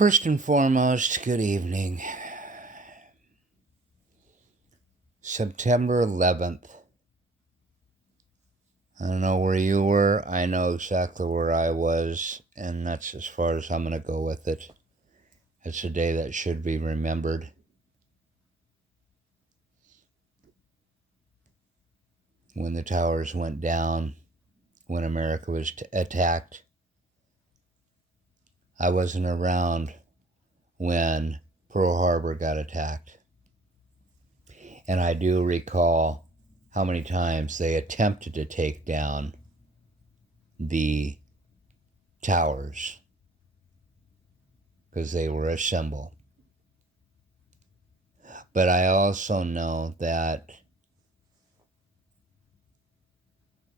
First and foremost, good evening. September 11th. I don't know where you were. I know exactly where I was, and that's as far as I'm going to go with it. It's a day that should be remembered. When the towers went down, when America was attacked. I wasn't around when Pearl Harbor got attacked. And I do recall how many times they attempted to take down the towers because they were a symbol. But I also know that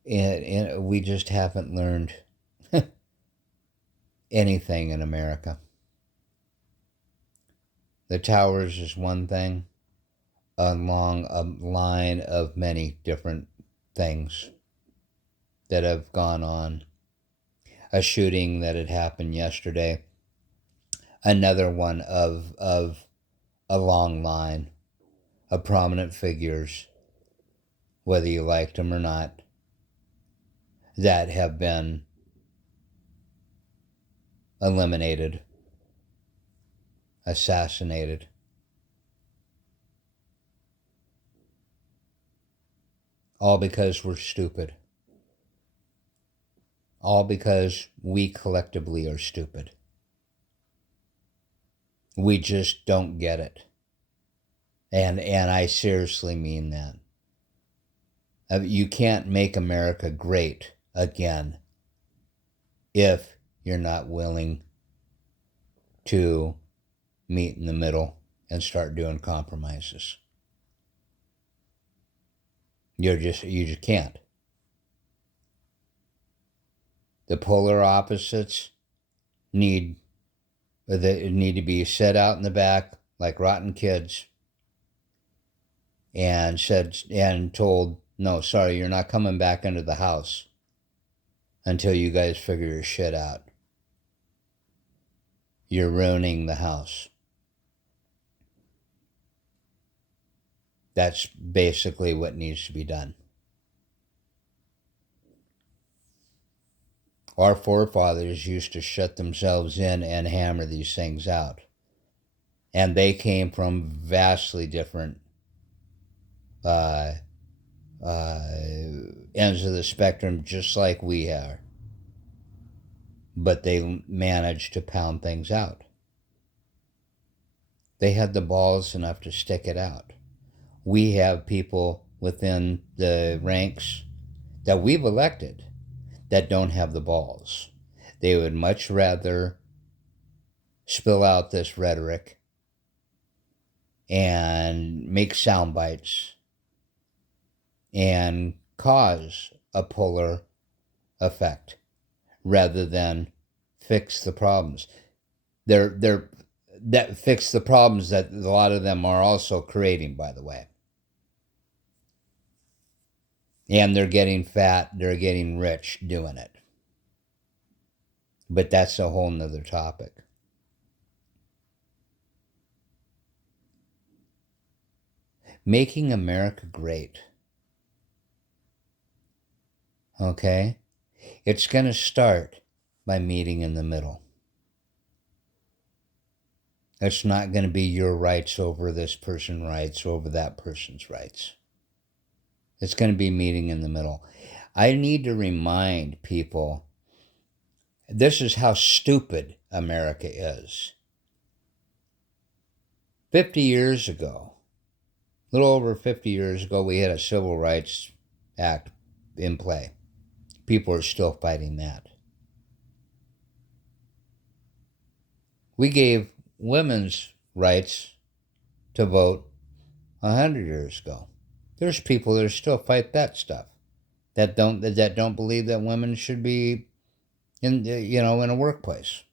we just haven't learned anything in America. The towers is one thing along a line of many different things that have gone on. A shooting that had happened yesterday. Another one of a long line of prominent figures, whether you liked them or not, that have been eliminated, assassinated. All because we're stupid. All because we collectively are stupid. We just don't get it. And I seriously mean that. You can't make America great again if you're not willing to meet in the middle and start doing compromises. You just can't. The polar opposites need to be set out in the back like rotten kids and told, no, sorry, you're not coming back into the house until you guys figure your shit out. You're ruining the house. That's basically what needs to be done. Our forefathers used to shut themselves in and hammer these things out. And they came from vastly different ends of the spectrum, just like we are. But they managed to pound things out. They had the balls enough to stick it out. We have people within the ranks that we've elected that don't have the balls. They would much rather spill out this rhetoric and make sound bites and cause a polar effect rather than fix the problems. That fix the problems that a lot of them are also creating, by the way. And they're getting fat, they're getting rich doing it. But that's a whole nother topic. Making America great. Okay? It's going to start by meeting in the middle. It's not going to be your rights over this person's rights over that person's rights. It's going to be meeting in the middle. I need to remind people this is how stupid America is. 50 years ago, a little over 50 years ago, we had a Civil Rights Act in play. People are still fighting that. We gave women's rights to vote 100 years ago. There's people that still fight that stuff, that don't believe that women should be in a workplace.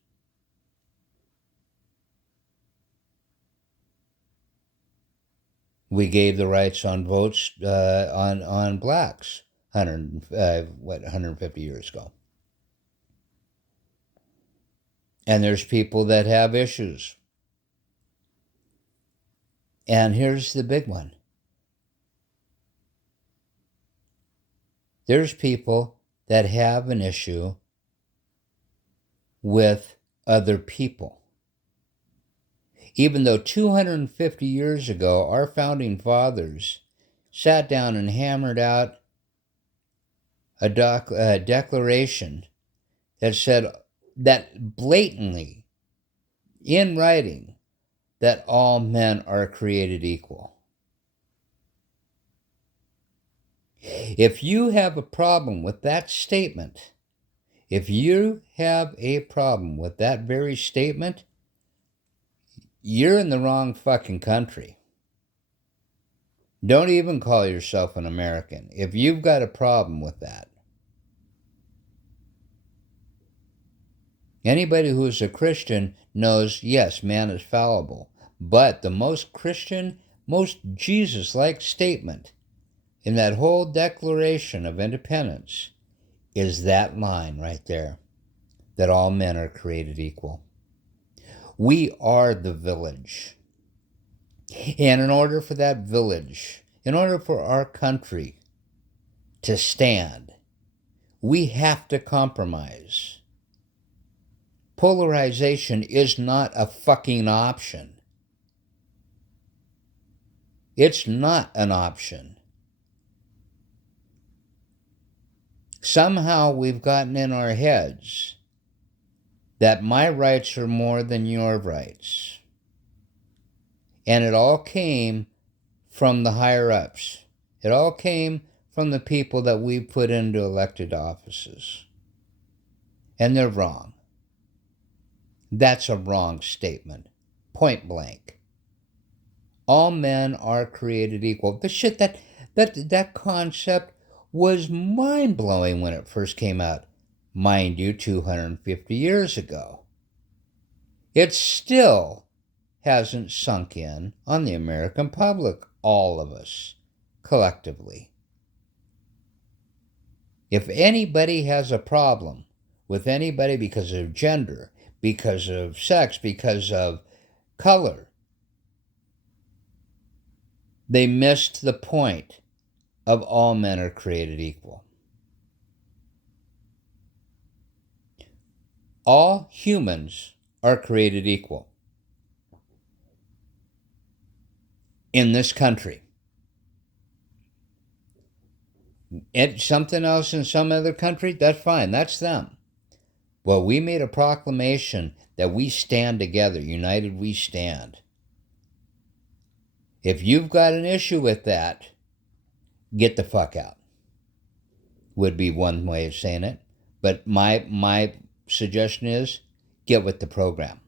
We gave the rights on votes on blacks 150 years ago. And there's people that have issues. And here's the big one. There's people that have an issue with other people. Even though 250 years ago, our founding fathers sat down and hammered out a declaration that said that blatantly, in writing, that all men are created equal. If you have a problem with that statement, if you have a problem with that very statement, you're in the wrong fucking country. Don't even call yourself an American if you've got a problem with that. Anybody who is a Christian knows, yes, man is fallible. But the most Christian, most Jesus-like statement in that whole Declaration of Independence is that line right there, that all men are created equal. We are the village. And in order for that village, in order for our country to stand, we have to compromise. Polarization is not a fucking option. It's not an option. Somehow we've gotten in our heads that my rights are more than your rights. And it all came from the higher-ups. It all came from the people that we put into elected offices. And they're wrong. That's a wrong statement. Point blank. All men are created equal. The shit that concept was mind-blowing when it first came out. Mind you, 250 years ago. It still hasn't sunk in on the American public, all of us, collectively. If anybody has a problem with anybody because of gender, because of sex, because of color, they missed the point of all men are created equal. All humans are created equal in this country. It's something else in some other country, that's fine, that's them. Well, we made a proclamation that we stand together, united we stand. If you've got an issue with that, get the fuck out, would be one way of saying it. But my suggestion is, get with the program.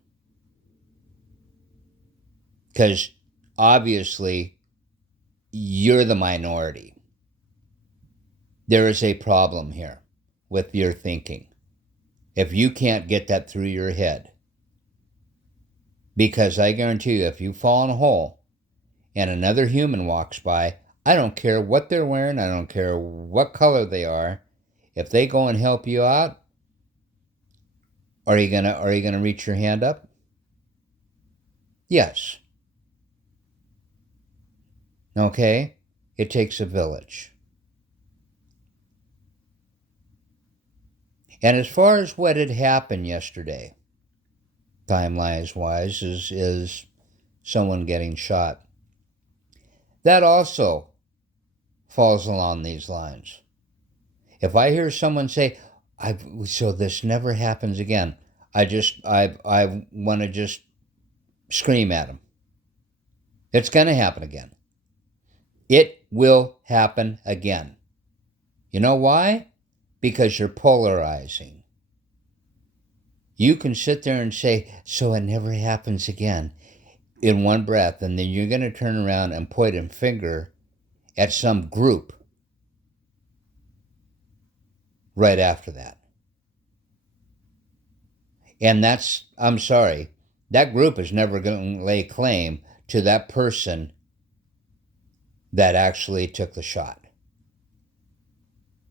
Because obviously, you're the minority. There is a problem here with your thinking. If you can't get that through your head. Because I guarantee you, if you fall in a hole and another human walks by, I don't care what they're wearing, I don't care what color they are, if they go and help you out, are you gonna reach your hand up? Yes. Okay? It takes a village. And as far as what had happened yesterday, timelines-wise, is someone getting shot. That also falls along these lines. If I hear someone say, so this never happens again, I want to just scream at them. It's going to happen again. It will happen again. You know why? Because you're polarizing. You can sit there and say, so it never happens again, in one breath, and then you're going to turn around and point a finger at some group right after that. And I'm sorry, that group is never going to lay claim to that person that actually took the shot.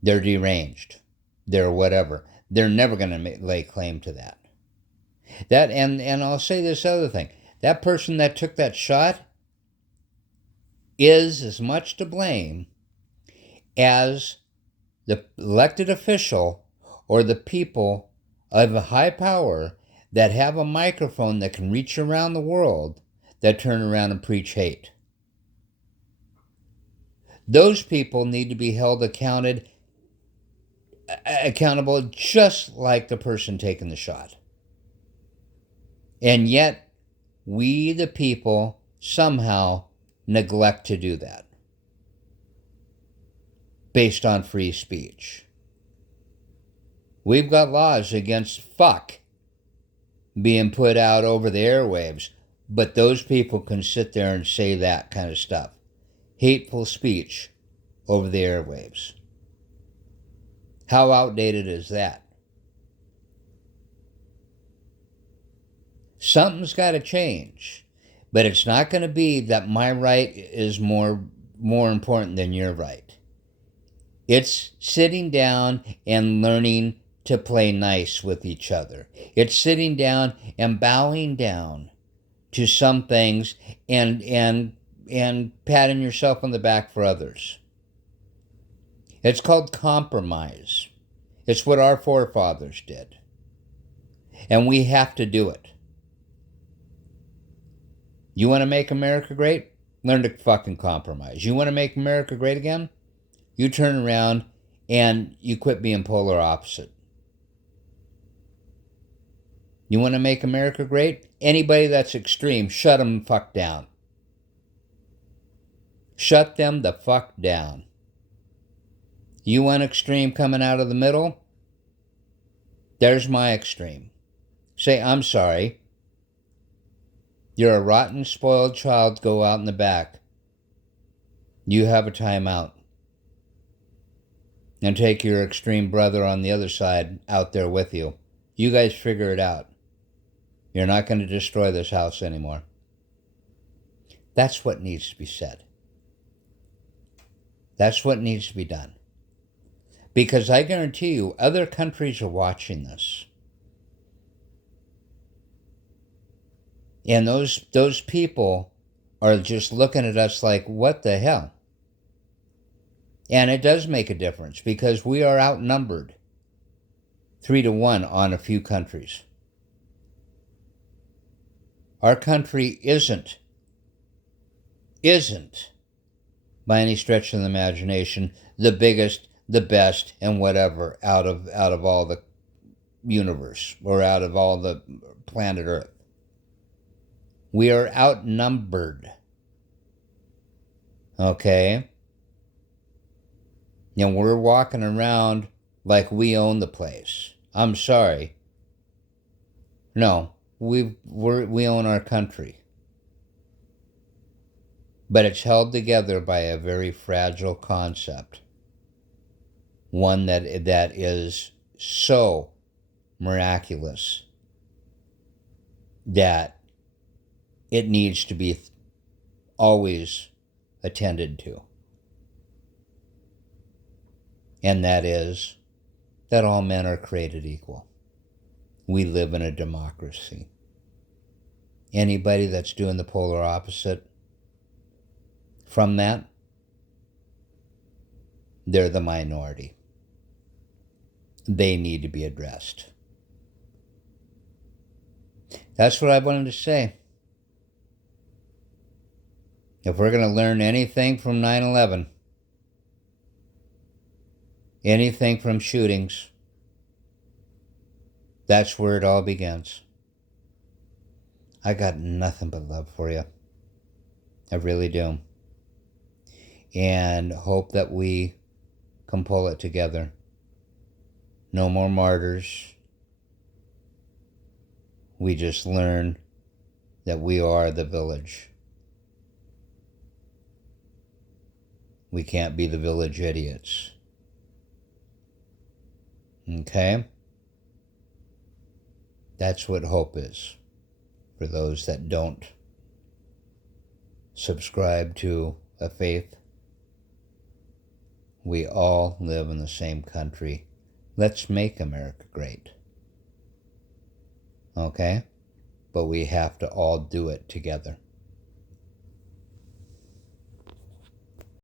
They're deranged. They're whatever. They're never going to lay claim to that. And I'll say this other thing. That person that took that shot is as much to blame as the elected official or the people of a high power that have a microphone that can reach around the world that turn around and preach hate. Those people need to be held accountable just like the person taking the shot. And yet, we the people somehow neglect to do that based on free speech. We've got laws against fuck being put out over the airwaves, but those people can sit there and say that kind of stuff. Hateful speech over the airwaves. How outdated is that? Something's got to change, but it's not going to be that my right is more important than your right. It's sitting down and learning to play nice with each other. It's sitting down and bowing down to some things and patting yourself on the back for others. It's called compromise. It's what our forefathers did. And we have to do it. You want to make America great? Learn to fucking compromise. You want to make America great again? You turn around and you quit being polar opposite. You want to make America great? Anybody that's extreme, shut them the fuck down. Shut them the fuck down. You want extreme coming out of the middle? There's my extreme. Say, I'm sorry. You're a rotten, spoiled child. Go out in the back. You have a timeout. And take your extreme brother on the other side out there with you. You guys figure it out. You're not going to destroy this house anymore. That's what needs to be said. That's what needs to be done. Because I guarantee you, other countries are watching this. And those people are just looking at us like, what the hell? And it does make a difference because we are outnumbered 3-1 on a few countries. Our country isn't by any stretch of the imagination the biggest, the best, and whatever out of all the universe or out of all the planet Earth. We are outnumbered. Okay? And we're walking around like we own the place. I'm sorry. No, we own our country. But it's held together by a very fragile concept. One that is so miraculous that it needs to be always attended to. And that is that all men are created equal. We live in a democracy. Anybody that's doing the polar opposite from that, they're the minority. They need to be addressed. That's what I wanted to say. If we're going to learn anything from 9/11, anything from shootings, that's where it all begins. I got nothing but love for you. I really do. And hope that we can pull it together. No more martyrs. We just learn that we are the village. We can't be the village idiots. Okay? That's what hope is for those that don't subscribe to a faith. We all live in the same country. Let's make America great. okay? But we have to all do it together.